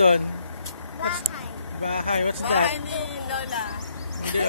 doon? Bahay. Bahay. What's Bahay that? ni Lola. Hindi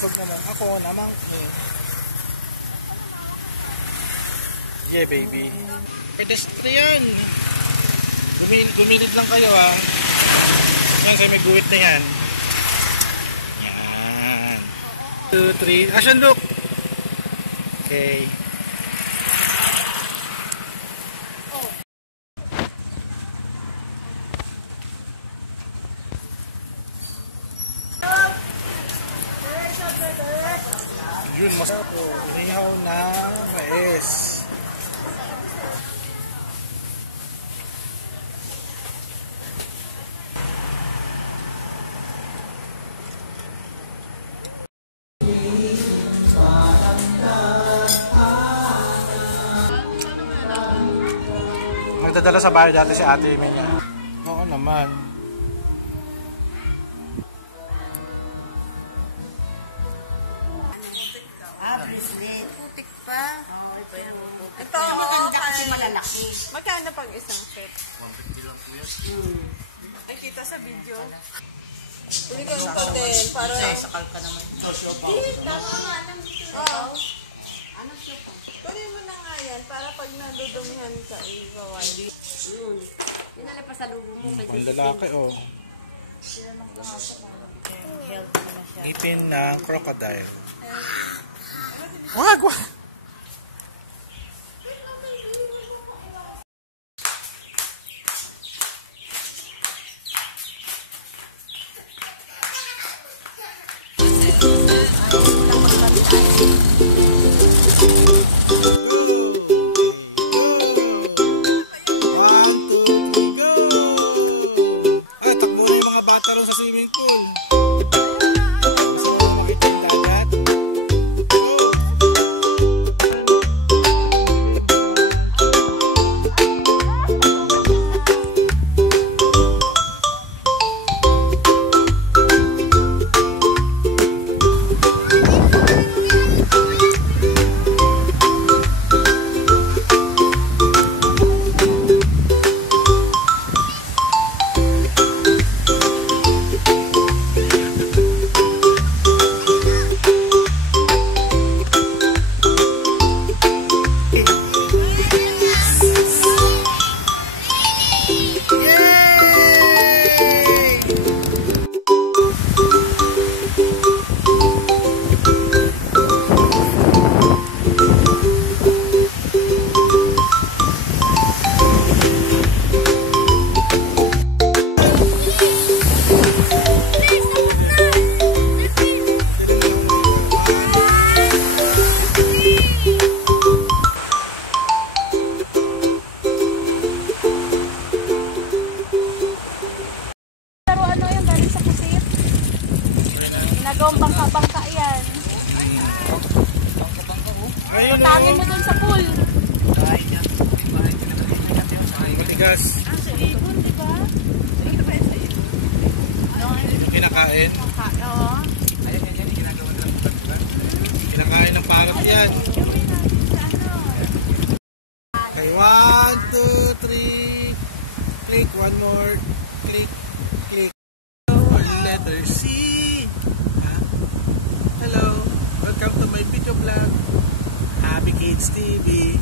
busog naman ako namang yeah baby. Pedestrian. Gumilid lang kayo ha. Yan sa may guhit na yan. Yan. 2, 3. Action look. Okay. Yun, mas inihaw na mais. Magdadala sa bahay dati si ate niya. Oo naman. Putik pa. Ito, maganda kasi malalaki. Magkano pag isang set? 150 lang po yan. Ay, kita sa video. Pili ko yung din para... Sakal ka naman. Oo. Pili mo na nga yan para pag nadudumihan ka, ibawal. Yun na pa sa lubo mo. Ang lalaki oh. Ipin na crocodile. Wag! Wag! Sa swimming pool. Gusto mo makita yung dagat? Ginagawang bangka-bangka yan. Tangin mo dun sa pool. Matigas. Sa ibon, di ba? Kinakain. Oo. Kinakain ng parrot yan. Okay, 1, 2, 3. Click, one more. Click, click. Letter C. Hello, welcome to my video vlog. Happy Kids TV.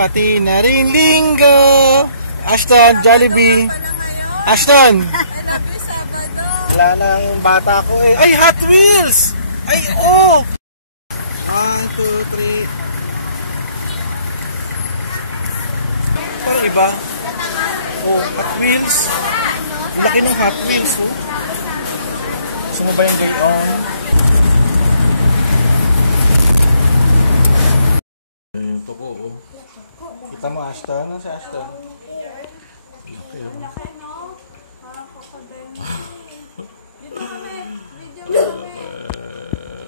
pati na rin linggo. Ashton, Jollibee. Ashton! I love you, Sabado. Wala nang bata ko eh. Ay, Hot Wheels! Ay, oh! 1, 2, 3. Parang iba. Oh, Hot Wheels. Laki ng Hot Wheels. Oh. Gusto mo ba yung gayon? Ayun po ko. Oh. Kita mo, Ashton? Ano si Ashton? Laki, oh. Laki, no? Parang crocodile. Dito kami. Video mo kami.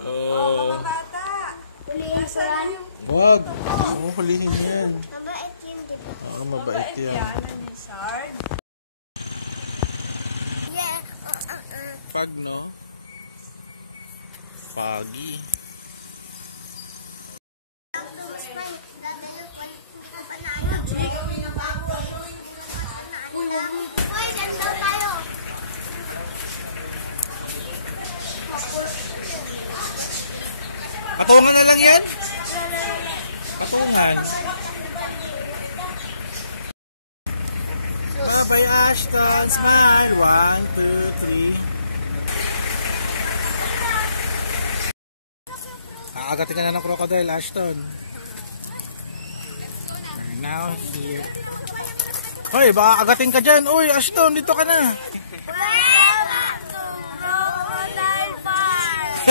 Oh, mga bata. Nasaan yung... Wag. Oh, hulihin yan. Mabait yun, di ba? Oo, mabait yan. Ano ni Shard? Yeah. Pag, no? Pagi. Uy, ganda tayo. Patungan na lang yan? Patungan. Bye, Ashton. Smile. 1, 2, 3. Aagatin ka na ng crocodile, Ashton. We're now here. Hoy, baka agatin ka dyan. Uy, Ashton, dito ka na. Crocodile Park!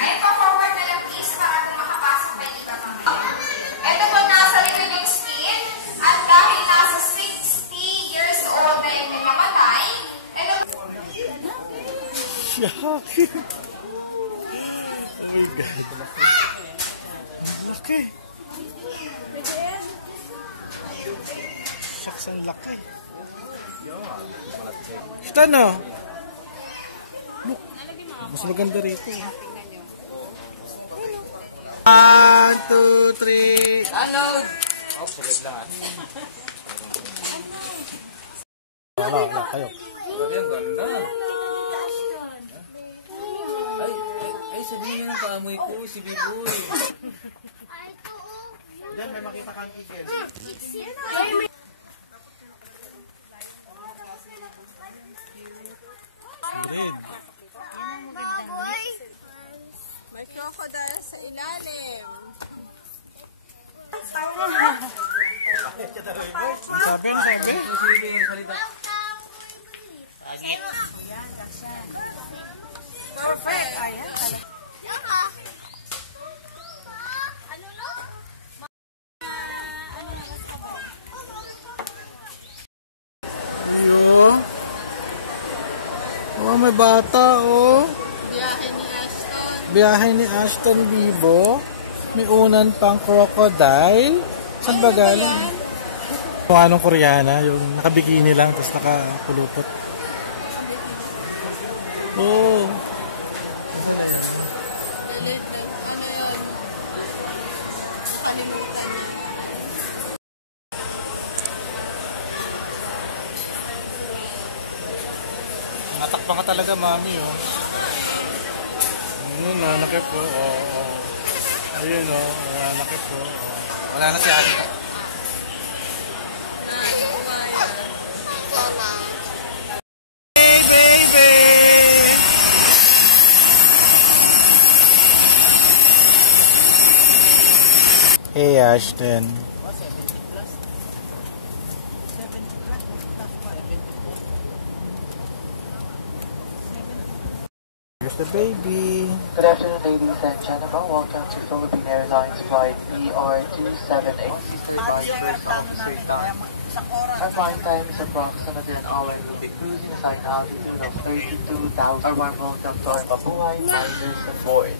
Ay, pa-forward na lang please para kung makapasok pa yung iba kami. Ito po nasa living speed at dahil nasa 60 years old na yung namatay, ito Shocking. Oh my God. Laki. Ang laki. Shucks, ang laki. Ashton, no? Look. Mas maganda rito. 1, 2, 3. Download! Wala, kayo. Ay, sabihin nyo ng kaamoy ko, si Biboy. Diyan, may makita kang kigil. Bread. Baboy! May crocodile sa ilalim. Sabi, ang sabi. Sige, yung salita. Perfect. Ano no? Ayo. Oh, may bata, oh. Biyahe ni Ashton. Biyahe ni Ashton Bibo. May unan pang crocodile. Saan ba galing? Kung anong Koreana, yung nakabikini lang, tapos nakapulupot. Oh. Ano yun? Nakalimutan niya. Natakpan ka talaga, mami, oh. Ayun, nanakip po. Oh, oh. Ayun, oh. Nanakip po. Oh. Wala na si Ani. Hey, baby! Hey, Ashton. Here's the baby. Good afternoon, ladies and gentlemen. Welcome to Philippine Airlines Flight ER278. Our flying time is approximately an hour. We'll be cruising at an altitude of 32,000. A warm welcome to our Mabuhay Fighters aboard.